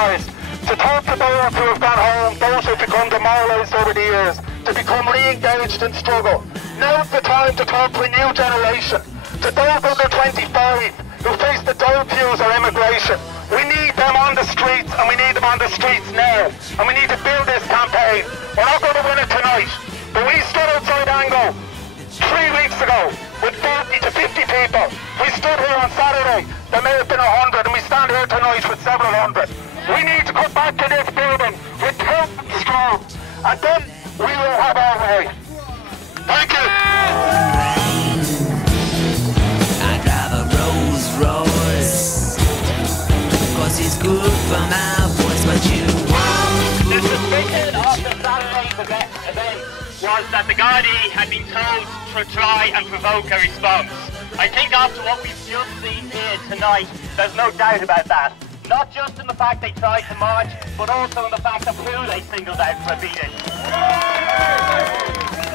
Norris, to talk to those who have gone home, those who have become demoralised over the years, to become re-engaged in struggle. Now's the time to talk to a new generation, to those under 25 who face the dole pews or immigration. We need them on the streets, and we need them on the streets now. And we need to build this campaign. We're not going to win it tonight, but we stood outside Ango 3 weeks ago with 40 to 50 people. We stood here on Saturday, there may have been 100, and we stand here tonight with several hundred. We need to come back to this building with 10 strong, and then we will have our way. Thank you. I drive a Rolls Royce, cause it's good for my voice, but you won't. The suspicion of the Saturday's event was that the Gardaí had been told to try and provoke a response. I think after what we've just seen here tonight, there's no doubt about that. Not just in the fact they tried to march, but also in the fact of who they singled out for a beating.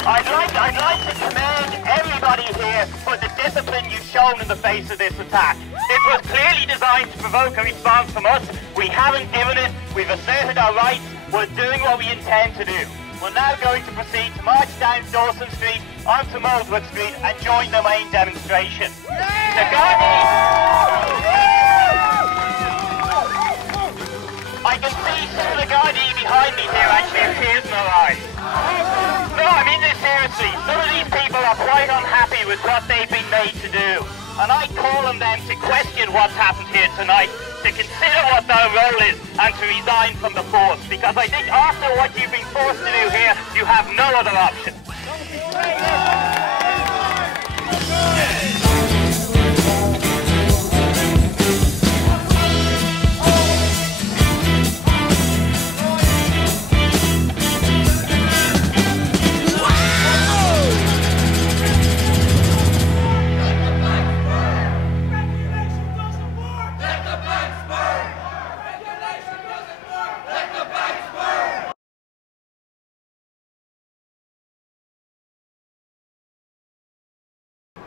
I'd like to commend everybody here for the discipline you've shown in the face of this attack. It was clearly designed to provoke a response from us. We haven't given it. We've asserted our rights. We're doing what we intend to do. We're now going to proceed to march down Dawson Street onto Moldwood Street and join the main demonstration. The Gardaí... I can see some of the Gardaí behind me here actually have tears in their eyes. No, I mean this seriously. Some of these people are quite unhappy with what they've been made to do. And I call on them to question what's happened here tonight, to consider what their role is, and to resign from the force. Because I think after what you've been forced to do here, you have no other option.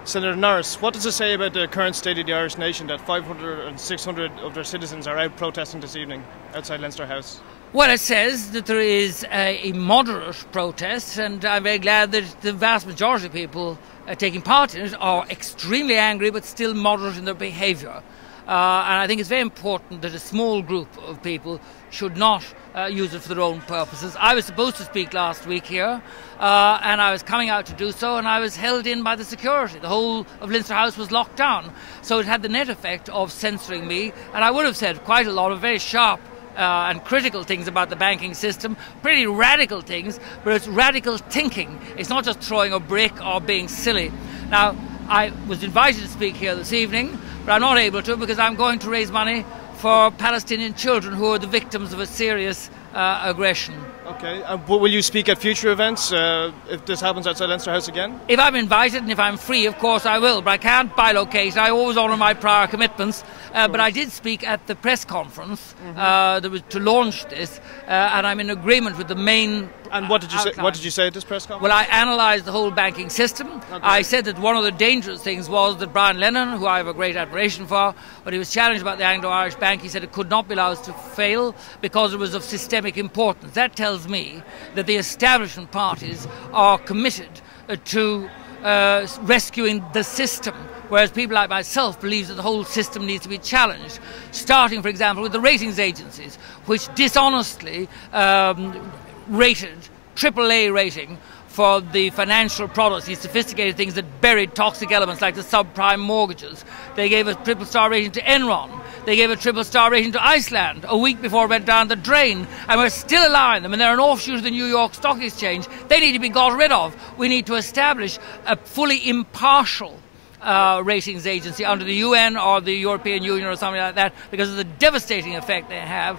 Senator Norris, what does it say about the current state of the Irish nation that 500 and 600 of their citizens are out protesting this evening outside Leinster House? Well, it says that there is a moderate protest, and I'm very glad that the vast majority of people taking part in it are extremely angry but still moderate in their behaviour. And I think it's very important that a small group of people should not use it for their own purposes. I was supposed to speak last week here, and I was coming out to do so, and I was held in by the security. The whole of Leinster House was locked down, so it had the net effect of censoring me, and I would have said quite a lot of very sharp and critical things about the banking system, pretty radical things, but it's radical thinking. It's not just throwing a brick or being silly. Now, I was invited to speak here this evening, but I'm not able to because I'm going to raise money for Palestinian children who are the victims of a serious aggression. Okay, will you speak at future events if this happens outside Leinster House again? If I'm invited and if I'm free, of course I will, but I can't bilocate. I always honour my prior commitments, but I did speak at the press conference that was to launch this, and I'm in agreement with the main. And what did you say? What did you say at this press conference? Well, I analysed the whole banking system. Okay. I said that one of the dangerous things was that Brian Lennon, who I have a great admiration for, when he was challenged about the Anglo-Irish Bank, he said it could not be allowed to fail because it was of systemic importance. That tells me that the establishment parties are committed to rescuing the system, whereas people like myself believe that the whole system needs to be challenged, starting, for example, with the ratings agencies, which dishonestly rated AAA rating for the financial products, these sophisticated things that buried toxic elements like the subprime mortgages. They gave a triple-star rating to Enron. They gave a triple-star rating to Iceland a week before it went down the drain. And we're still allowing them, and they're an offshoot of the New York Stock Exchange. They need to be got rid of. We need to establish a fully impartial ratings agency under the UN or the European Union or something like that because of the devastating effect they have.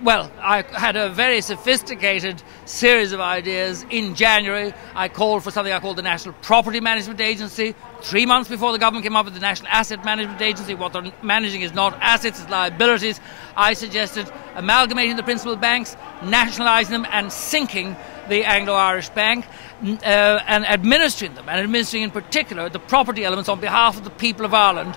Well, I had a very sophisticated series of ideas. In January, I called for something I called the National Property Management Agency. 3 months before the government came up with the National Asset Management Agency, what they're managing is not assets, it's liabilities. I suggested amalgamating the principal banks, nationalising them and sinking the Anglo-Irish Bank and administering them, and administering in particular the property elements on behalf of the people of Ireland.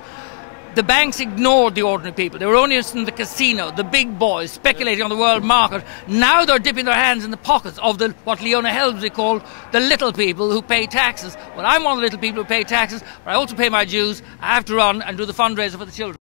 The banks ignored the ordinary people. They were only interested in the casino, the big boys, speculating on the world market. Now they're dipping their hands in the pockets of what Leona Helmsley called the little people who pay taxes. Well, I'm one of the little people who pay taxes, but I also pay my dues. I have to run and do the fundraiser for the children.